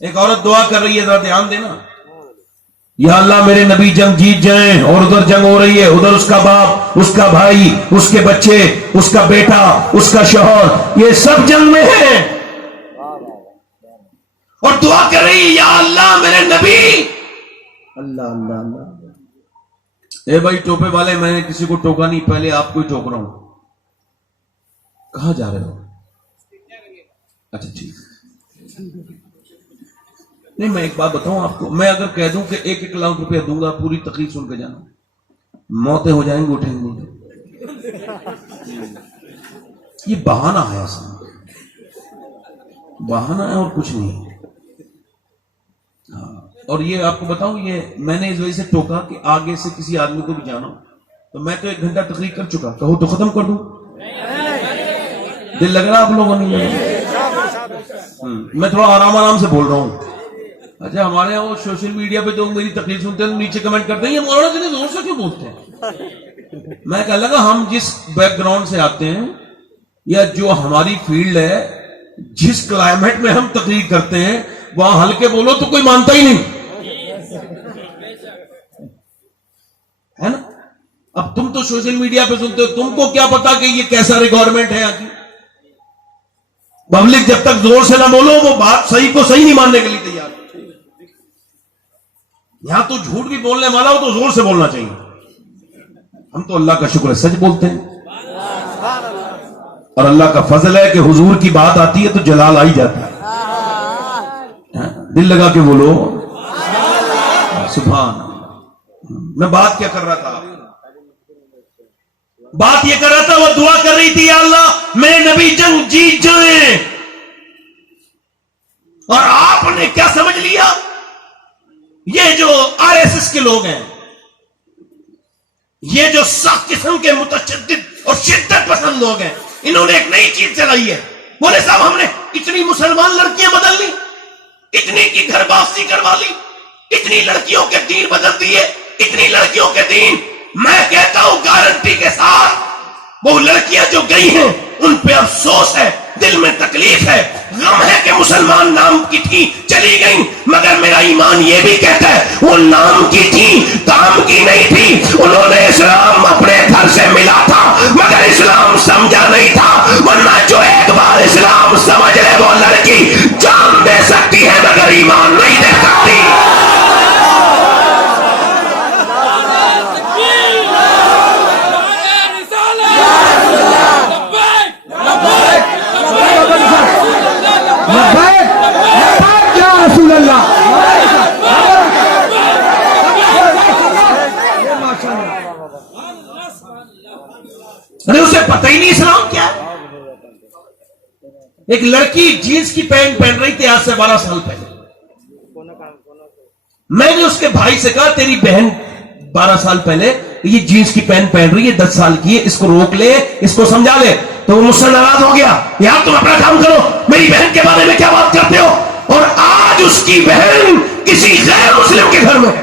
ایک عورت دعا کر رہی ہے، ذرا دھیان دینا، یا اللہ میرے نبی جنگ جیت جائیں، اور ادھر جنگ ہو رہی ہے، ادھر اس کا باپ، اس کا بھائی، اس کے بچے، اس کا بیٹا، اس کا شوہر، یہ سب جنگ میں ہیں، اور دعا کر رہی ہے یا اللہ میرے نبی۔ اللہ اللہ اللہ، اے بھائی ٹوپے والے، میں نے کسی کو ٹوکا نہیں، پہلے آپ کو ہی ٹوک رہا ہوں، کہاں جا رہے ہو؟ اچھا ٹھیک، نہیں میں ایک بات بتاؤں آپ کو، میں اگر کہہ دوں کہ 1-1 لاکھ روپیہ دوں گا، پوری تقریر سن کے جانا، موتیں ہو جائیں گے، اٹھیں گے نہیں، یہ بہانہ ہے، اصل بہانہ ہے اور کچھ نہیں۔ ہاں، اور یہ آپ کو بتاؤں، یہ میں نے اس وجہ سے ٹوکا کہ آگے سے کسی آدمی کو بھی جانا، تو میں تو 1 گھنٹہ تقریر کر چکا، کہو تو ختم کر دوں، دل لگ رہا آپ لوگوں نے؟ میں تھوڑا آرام سے بول رہا ہوں۔ اچھا، ہمارے یہاں وہ سوشل میڈیا پہ جو میری تقریر سنتے ہیں نیچے کمنٹ کرتے ہیں یہ مولانا اتنے زور سے کیوں بولتے ہیں؟ میں کہنے لگا ہم جس بیک گراؤنڈ سے آتے ہیں یا جو ہماری فیلڈ ہے، جس کلائمیٹ میں ہم تقریر کرتے ہیں، وہاں ہلکے بولو تو کوئی مانتا ہی نہیں ہے نا۔ اب تم تو سوشل میڈیا پہ سنتے ہو، تم کو کیا پتا کہ یہ کیسا ریکوائرمنٹ ہے آج؟ پبلک جب تک زور سے نہ بولو وہ بات صحیح کو صحیح نہیں ماننے کے لیے تیار۔ یہاں تو جھوٹ بھی بولنے والا ہو تو زور سے بولنا چاہیے۔ ہم تو اللہ کا شکر ہے سچ بولتے ہیں، اور اللہ کا فضل ہے کہ حضور کی بات آتی ہے تو جلال آ ہی جاتا ہے۔ دل لگا کے بولو سبحان اللہ۔ میں بات کیا کر رہا تھا؟ بات یہ کر رہا تھا، وہ دعا کر رہی تھی یا اللہ میرے نبی جنگ جیت جائیں، اور آپ نے کیا سمجھ لیا؟ یہ جو RSS کے لوگ ہیں، یہ جو سخت قسم کے متشدد اور شدت پسند لوگ ہیں، انہوں نے ایک نئی چیز چلائی ہے۔ بولے صاحب ہم نے اتنی مسلمان لڑکیاں بدل لی، اتنی کی گھر واپسی کروا لی، اتنی لڑکیوں کے دین بدل دیے، اتنی لڑکیوں کے دین۔ میں کہتا ہوں گارنٹی کے ساتھ وہ لڑکیاں جو گئی ہیں ان پہ افسوس ہے، دل میں تکلیف ہے، غم ہے کہ مسلمان نام کی تھی چلی گئی، مگر میرا ایمان یہ بھی کہتا ہے وہ نام کی تھی، کام کی نہیں تھی۔ انہوں نے اسلام اپنے گھر سے ملا تھا مگر اسلام سمجھا نہیں تھا، ورنہ جو ایک بار اسلام سمجھ لے وہ لڑکی جان دے سکتی ہے مگر ایمان نہیں دے سکتی۔ اسے پتہ ہی نہیں اسلام کیا ہے۔ ایک لڑکی جینس کی پینٹ پہن رہی تھی آج سے 12 سال پہلے، میں نے اس کے بھائی سے کہا تیری بہن 12 سال پہلے یہ جینس کی پینٹ پہن رہی ہے، 10 سال کی ہے، اس کو روک لے، اس کو سمجھا لے۔ تو وہ مجھ سے ناراض ہو گیا، یار تم اپنا کام کرو، میری بہن کے بارے میں کیا بات کرتے ہو؟ اور آج اس کی بہن کسی غیر مسلم کے گھر میں ہے۔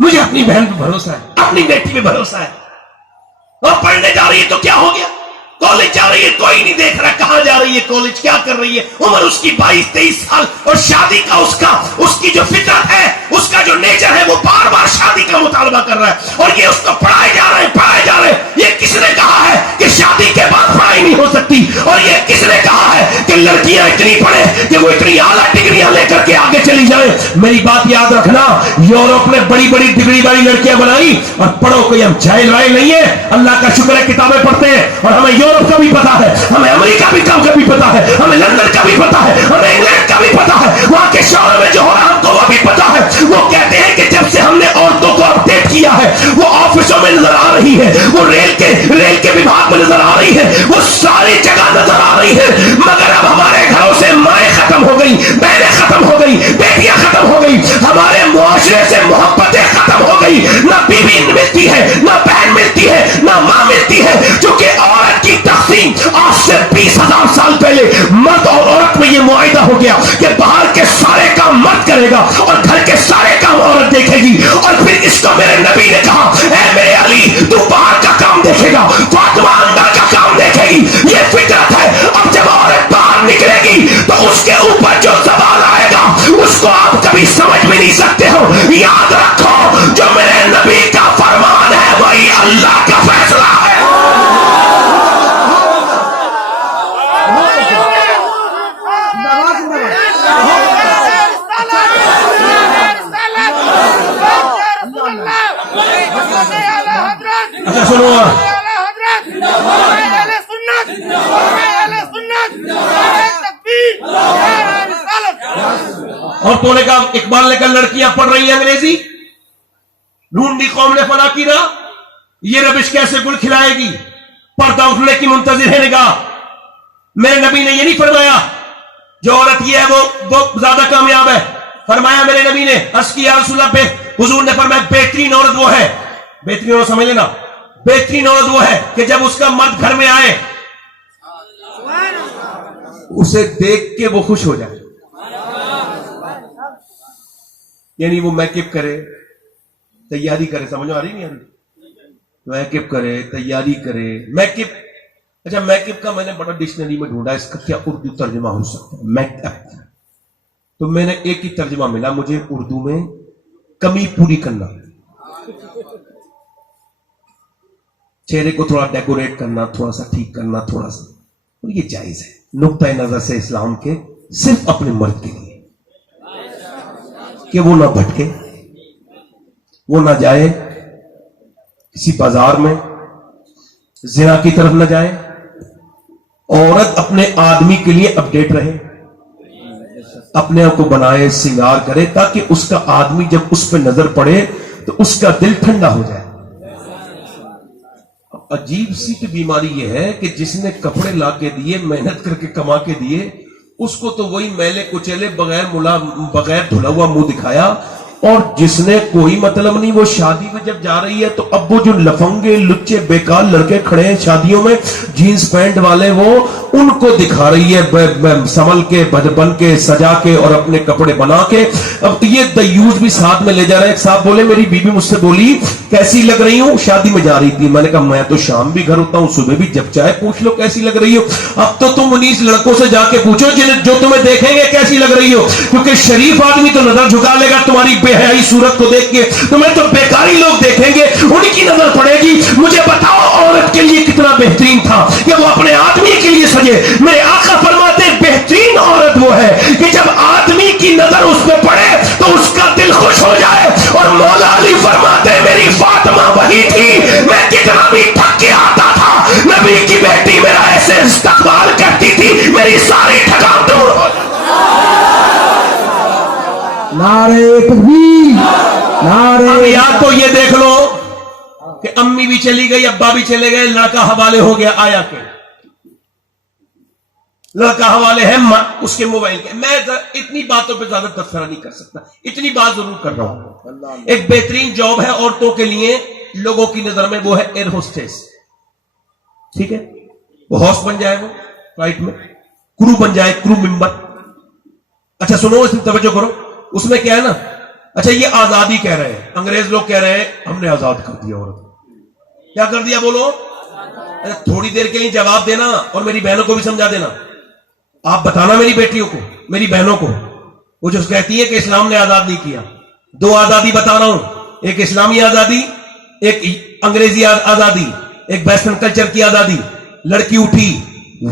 مجھے اپنی بہن پہ بھروسہ ہے، اپنی بیٹی پہ بھروسہ ہے۔ اور پڑھنے جا رہی ہے تو کیا ہو گیا؟ کالج جا رہی ہے، کوئی نہیں دیکھ رہا کہاں جا رہی ہے، کالج کیا کر رہی ہے، عمر اس کی 22-23 سال، اور شادی کا اس کی جو فطرت ہے، اس کا جو نیچر ہے، وہ بار بار شادی کا مطالبہ کر رہا ہے، اور یہ اس کو پڑھائے جا رہے ہیں۔ یہ کس نے کہا ہے کہ شادی کے بعد پڑھائی نہیں ہو سکتی؟ اور یہ کس نے کہا ہے کہ لڑکیاں اتنی پڑھیں کہ وہ اتنی اعلیٰ ڈگریاں لے کر کے آگے چلی جائیں؟ میری بات یاد رکھنا، یورپ نے بڑی بڑی ڈگری والی لڑکیاں بنائی، اور پڑھو کوئی ہم جاہل وائل نہیں ہے، اللہ کا شکر ہے کتابیں پڑھتے ہیں، اور ہمیں یورپ کا بھی پتا ہے، ہمیں امریکہ کا بھی پتا ہے، ہمیں لندن کا بھی پتا ہے، ہمیں انگلینڈ کا بھی پتا ہے، وہاں کے شہروں میں جو ہو رہا ہم کو وہ بھی پتا ہے۔ وہ کہتے ہیں کہ جب سے ہم نے عورتوں کو اپڈیٹ کیا ہے، وہ آفسوں میں نظر آ رہی ہے، وہ ریل کے وبھاگ میں نظر آ رہی ہے، وہ ساری جگہ نظر آ رہی ہے، مگر اب ہمارے گھروں سے مائیں ختم ہو گئی، بہنیں ختم ہو گئی، بیٹیاں ختم ہو گئی، ہمارے معاشرے سے محبتیں ختم ہو گئی، نہ بیوی ملتی ہے، نہ بہن ملتی ہے، نہ ماں ملتی ہے، چونکہ عورت کی تقسیم آج سے 20,000 سال پہلے مرد اور عورت میں یہ معاہدہ ہو گیا کہ باہر کے سارے کام مرد کرے گا اور گھر کے سارے کام عورت دیکھے گی۔ اور پھر اس کو میرے نبی نے کہا، اے میرے علی تو باہر کا کام دیکھے گا، فاطمہ اندر کا کام اور تو نے کہا اقبال نے کہا لڑکیاں پڑھ رہی ہیں انگریزی, ڈھونڈی قوم نے فنا کی راہ, یہ ربش کیسے گل کھلائے گی, پردہ اٹھنے کی منتظر ہے نگاہ. میرے نبی نے یہ نہیں فرمایا جو عورت یہ ہے وہ زیادہ کامیاب ہے, فرمایا میرے نبی نے عرض کیا رسول اللہ پہ, حضور نے فرمایا بہترین عورت وہ ہے, بہترین عورت سمجھ لینا, بہترین عورت وہ ہے کہ جب اس کا مرد گھر میں آئے اسے دیکھ کے وہ خوش ہو جائے. یعنی وہ میک اپ کرے, تیاری کرے, سمجھ آ رہی نہیں آ رہی, میک اپ کرے, تیاری کرے, میک اپ. اچھا میک اپ کا میں نے بڑا ڈکشنری میں ڈھونڈا اس کا کیا اردو ترجمہ ہو سکتا ہے میک اپ, تو میں نے ایک ہی ترجمہ ملا مجھے اردو میں, کمی پوری کرنا, چہرے کو تھوڑا ڈیکوریٹ کرنا, تھوڑا سا ٹھیک کرنا, تھوڑا سا, اور یہ جائز ہے نقطۂ نظر سے اسلام کے, صرف اپنے مرد کے لیے کہ وہ نہ بھٹکے, وہ نہ جائے کسی بازار میں زنا کی طرف نہ جائے. عورت اپنے آدمی کے لیے اپڈیٹ رہے, اپنے آپ کو بنائے, سنگار کرے, تاکہ اس کا آدمی جب اس پہ نظر پڑے تو اس کا دل ٹھنڈا ہو جائے. عجیب سی کی بیماری یہ ہے کہ جس نے کپڑے لا کے دیے, محنت کر کے کما کے دیے, اس کو تو وہی میلے کچیلے بغیر دھلا ہوا منہ دکھایا, اور جس نے کوئی مطلب نہیں, وہ شادی میں جب جا رہی ہے تو اب وہ جو لفنگے لچے بیکار لڑکے کھڑے ہیں شادیوں میں جینز پینٹ والے, وہ ان کو دکھا رہی ہے سنبھل کے, بن کے, سجا کے اور اپنے کپڑے بنا کے. اب یہ دیوز بھی ساتھ میں لے جا رہے ہیں. ایک صاحب بولے میری بیوی مجھ سے بولی کیسی لگ رہی ہوں, شادی میں جا رہی تھی. میں نے کہا میں تو شام بھی گھر ہوتا ہوں, صبح بھی, جب چاہے پوچھ لو کیسی لگ رہی ہو. اب تو تم 19 لڑکوں سے جا کے پوچھو جو تمہیں دیکھیں گے کیسی لگ رہی ہو, کیونکہ شریف آدمی تو نظر جھکا لے گا تمہاری بے حیائی صورت کو دیکھ کے, تمہیں تو بیکاری لوگ دیکھیں گے, ان کی نظر پڑے گی. مجھے بتاؤ عورت کے لیے کتنا بہترین تھا کہ وہ اپنے آدمی کے لیے سجے. میرے آقا فرماتے بہترین عورت وہ ہے کہ جب آدمی کی نظر اس پہ پڑے تو اس کا دل خوش ہو جائے. اور مولا علی فرماتے میری فاطمہ وہی تھی, میں کتنا بھی تھک کے آتا تھا, نبی کی بیٹی میرا ایسے استقبال کرتی تھی میری ساری تھکان دور ہو جاتی. نعرہ تکبیر, نعرہ. یا تو یہ دیکھ لو کہ امی بھی چلی گئی, ابا بھی چلے گئے, لڑکا حوالے ہو گیا. آیا کہ لڑکا حوالے ہے اس کے موبائل کے. میں اتنی باتوں پہ زیادہ تبصرہ نہیں کر سکتا, اتنی بات ضرور کر رہا ہوں. ایک بہترین جاب ہے عورتوں کے لیے لوگوں کی نظر میں, وہ ہے ایئر ہوسٹس. ٹھیک ہے, وہ ہوسٹ بن جائے, وہ فلائٹ میں کرو بن جائے, کرو ممبر. اچھا سنو, اس میں توجہ کرو, اس میں کیا ہے نا, اچھا یہ آزادی کہہ رہے ہیں, انگریز لوگ کہہ رہے ہیں ہم نے آزاد کر دیا عورت. کیا کر دیا بولو؟ تھوڑی دیر کے لیے جواب دینا اور میری بہنوں کو بھی سمجھا دینا. آپ بتانا میری بیٹیوں کو, میری بہنوں کو, وہ جو کہتی ہے کہ اسلام نے آزاد نہیں کیا. 2 آزادی بتا رہا ہوں, ایک اسلامی آزادی, ایک انگریزی آزادی, ایک ویسٹرن کلچر کی آزادی. لڑکی اٹھی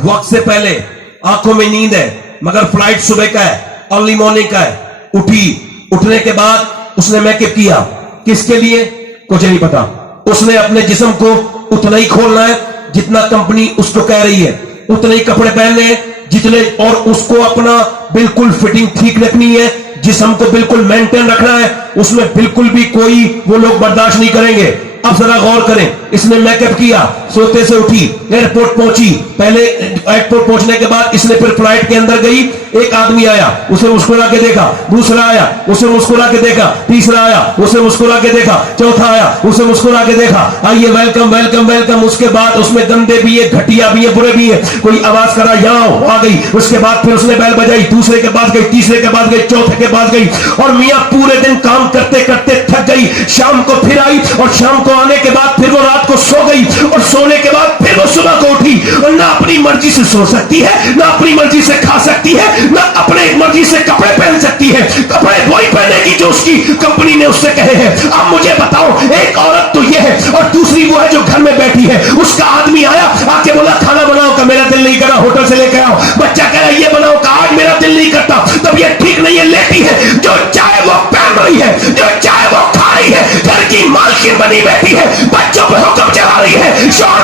وقت سے پہلے, آنکھوں میں نیند ہے مگر فلائٹ صبح کا ہے, ارلی مارننگ کا ہے, اٹھی, اٹھنے کے بعد اس نے میک اپ کیا. کس کے لیے کچھ نہیں پتا, اس نے اپنے جسم کو اتنا ہی کھولنا ہے جتنا کمپنی اس کو کہہ رہی ہے, اتنے ہی کپڑے پہننے ہیں جتنے, اور اس کو اپنا بالکل فٹنگ ٹھیک رکھنی ہے, جسم کو بالکل مینٹین رکھنا ہے, اس میں بالکل بھی کوئی وہ لوگ برداشت نہیں کریں گے. اب ذرا غور کریں, اس نے میک اپ کیا, سوتے سے اٹھی, ایئرپورٹ پہنچی, پہلے ایئرپورٹ پہنچنے کے بعد اس نے پھر فلائٹ کے اندر گئی, ایک آدمی آیا, اسے مسکرا کے دیکھا, دوسرا آیا, اسے مسکرا کے دیکھا, تیسرا آیا, اسے مسکرا کے دیکھا, چوتھا آیا, اسے مسکرا کے دیکھا, آئیے ویلکم ویلکم ویلکم. اس کے بعد اس میں گندے بھی ہیں, گھٹیا بھی ہیں, برے بھی ہیں, کوئی آواز کرا یہاں آ گئی. اس کے بعد پھر اس نے بیل بجائی, دوسرے کے بعد گئی, تیسرے کے بعد گئی, چوتھے کے بعد گئی, اور میاں پورے دن کام کرتے کرتے تھک گئی. شام کو پھر آئی, اور شام کو آنے کے بعد پھر وہ رات کو سو گئی, اور سونے کے بعد پھر وہ صبح کو اٹھی, اور نہ اپنی مرضی سے سو سکتی ہے, نہ اپنی مرضی سے کھا سکتی ہے, نہ اپنے مرضی سے کپڑے پہن سکتی ہے. کپڑے وہی پہنے گی جو اس کی کمپنی نے اس سے کہے ہیں. اب مجھے بتاؤ, ایک عورت تو یہ ہے اور دوسری وہ ہے جو گھر میں بیٹھی ہے. اس کا آدمی آیا, آ کے بولا کھانا بناؤ, کا میرا دل نہیں کرا, ہوٹل سے لے کے آؤ. بچہ کہہ رہا یہ بناؤ, کا آج میرا دل نہیں کرتا. تب یہ ٹھیک نہیں ہے, لیٹی ہے, جو چاہے وہ پہن رہی ہے, جو چاہے وہ کھا رہی ہے, گھر کی مالکن بنی بیٹھی ہے, بچوں پہ حکم چلا رہی ہے, شوہر